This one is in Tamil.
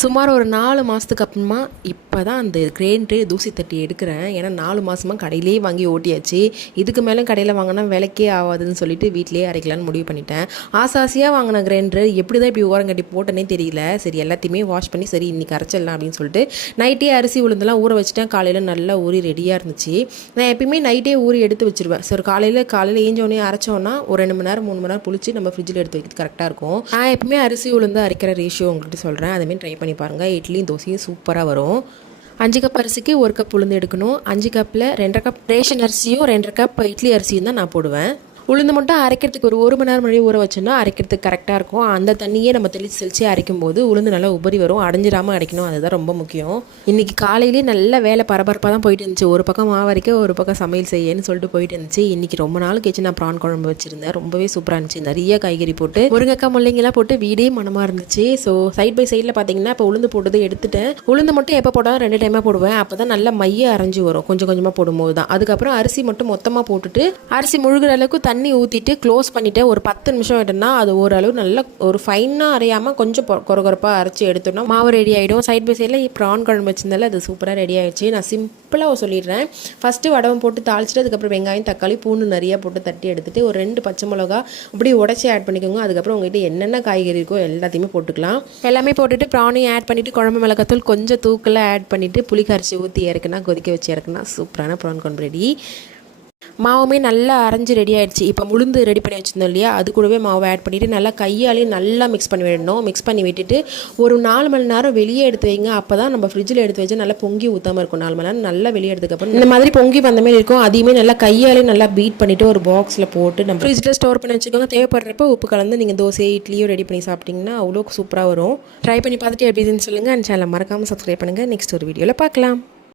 சுமார் ஒரு 4 மாதத்துக்கு அப்புறமா இப்போ தான் அந்த கிரெயின் ட்ரே தூசி தட்டி எடுக்கிறேன். ஏன்னா 4 மாதமாக கடையிலேயே வாங்கி ஓட்டியாச்சு. இதுக்கு மேலே கடையில் வாங்கினா விலைக்கே ஆகாதுன்னு சொல்லிட்டு வீட்டிலேயே அரைக்கலான்னு முடிவு பண்ணிட்டேன். ஆசாசியாக வாங்கின கிரைண்டர் எப்படி தான் இப்படி ஓரம் கட்டி போட்டேனே தெரியல. சரி எல்லாத்தையுமே வாஷ் பண்ணி சரி இன்றைக்கி அரைச்சிடலாம் அப்படின்னு சொல்லிட்டு நைட்டே அரிசி உளுந்தெல்லாம் ஊற வச்சுட்டேன். காலையில் நல்லா ஊறி ரெடியாக இருந்துச்சு. நான் எப்பயுமே நைட்டே ஊறி எடுத்து வச்சுருவேன். சரி காலையில் ஏஞ்சோடனே அரைச்சோன்னா ஒரு 2 மணி நேரம் 3 மணி நேரம் புளிச்சு நம்ம ஃப்ரிட்ஜில் எடுத்து வைக்கிறது கரெக்டாக இருக்கும். நான் எப்பயுமே அரிசி உளுந்து அரைக்கிற ரேஷியோ உங்கள்கிட்ட சொல்கிறேன். அதேமாதிரி ட்ரை பண்ணி பாருங்கள். இட்லியும் தோசையும் சூப்பராக வரும். 5 கப் அரிசிக்கு 1 கப் உளுந்து எடுக்கணும். 5 கப்பில் 2.5 கப் ரேஷன் அரிசியும் 2.5 கப் இட்லி அரிசியும் தான் நான் போடுவேன். உளுந்து மட்டும் அரைக்கிறதுக்கு ஒரு மணி நேரம் முன்னாடி ஊற வச்சோன்னா அரைக்கிறதுக்கு கரெக்டாக இருக்கும். அந்த தண்ணியே நம்ம தெளித்து அரைக்கும் போது உளுந்து நல்லா உபரி வரும். அடைஞ்சிடாமல் அரைக்கணும், அதுதான் ரொம்ப முக்கியம். இன்றைக்கி காலையிலே நல்ல வேலை பரபரப்பாக தான் போயிட்டு இருந்துச்சு. ஒரு பக்கம் மாவு அரைக்க, ஒரு பக்கம் சமையல் செய்யன்னு சொல்லிட்டு போயிட்டு இருந்துச்சு. இன்றைக்கி ரொம்ப நாள் கழிச்சு நான் ப்ரான் குழம்பு வச்சுருந்தேன். ரொம்பவே சூப்பராக இருந்துச்சு. நிறைய காய்கறி போட்டு முருங்கைக்காய் முள்ளங்கிலாம் போட்டு வீடே மனமாக இருந்துச்சு. ஸோ சைட் பை சைடில் பார்த்தீங்கன்னா இப்போ உளுந்து போட்டது எடுத்துட்டேன். உளுந்து மட்டும் எப்போ போட்டாலும் 2 டைமாக போடுவேன். அப்போ தான் நல்லா மைய அரைஞ்சி வரும் கொஞ்சம் கொஞ்சமாக போடும்போது தான். அதுக்கப்புறம் அரிசி மட்டும் மொத்தமாக போட்டுட்டு அரிசி முழுகிற அளவுக்கு தண்ணி ஊற்றிட்டு க்ளோஸ் பண்ணிவிட்டு ஒரு 10 நிமிஷம் விட்டோம்னா அது ஓரளவு நல்லா ஒரு ஃபைனாக அரையாமல் கொஞ்சம் கொரகொரப்பாக அரைச்சி எடுத்தோம்னா மாவு ரெடி ஆகிடும். சைட் பை சைடில் ப்ரான் குழம்பு வச்சிருந்தால அது சூப்பராக ரெடி ஆகிடுச்சு. நான் சிம்பிளாக சொல்லிடுறேன். ஃபஸ்ட்டு வடகம் போட்டு தாளிச்சிட்டு அதுக்கப்புறம் வெங்காயம் தக்காளி பூண்டு நிறையா போட்டு தட்டி எடுத்துகிட்டு ஒரு 2 பச்சை மிளகா அப்படி உடச்சி ஆட் பண்ணிக்கோங்க. அதுக்கப்புறம் உங்கள்கிட்ட என்னென்ன காய்கறி இருக்கோ எல்லாத்தையுமே போட்டுக்கலாம். எல்லாமே போட்டுட்டு ப்ரானையும் ஆட் பண்ணிவிட்டு குழம்பு மிளகாத்தூள் கொஞ்சம் தூக்கெல்லாம் ஆட் பண்ணிவிட்டு புளி கரைச்சி ஊற்றி இறக்குனா கொதிக்க வச்சு இறக்குனா சூப்பரான ப்ரான் குழம்பு ரெடி. மாவுமே நல்லா அரைஞ்சி ரெடி ஆகிடுச்சு. இப்போ உளுந்து ரெடி பண்ணி வச்சுருந்தோம் இல்லையா, அது கூடவே மாவை ஆட் பண்ணிவிட்டு நல்லா கையாலேயும் நல்லா மிக்ஸ் பண்ணி விடணும். மிக்ஸ் பண்ணி விட்டுட்டு ஒரு 4 மணி நேரம் வெளியே எடுத்து வைங்க. அப்போ தான் நம்ம ஃப்ரிட்ஜில் எடுத்து வச்சு நல்லா பொங்கி ஊற்றாமல் இருக்கும். 4 மணி நேரம் நல்லா வெளியே எடுத்துக்கப்புறம் இந்த மாதிரி பொங்கி வந்த மாதிரி இருக்கும். அதையுமே நல்லா கையாலே நல்லா பீட் பண்ணிவிட்டு ஒரு பாக்ஸில் போட்டு நம்ம ஃப்ரிட்ஜில் ஸ்டோர் பண்ணி வச்சுக்கோங்க. தேவைப்படுறப்ப உப்பு கலந்து நீங்கள் தோசை இட்லியும் ரெடி பண்ணி சாப்பிட்டிங்கன்னா அவ்வளோ சூப்பராக வரும். ட்ரை பண்ணி பார்த்துட்டு எப்படி இருக்குன்னு சொல்லுங்கள். அண்ட் சேனலை மறக்காமல் சப்ஸ்கிரைப் பண்ணுங்கள். நெக்ஸ்ட் ஒரு வீடியோவில் பார்க்கலாம்.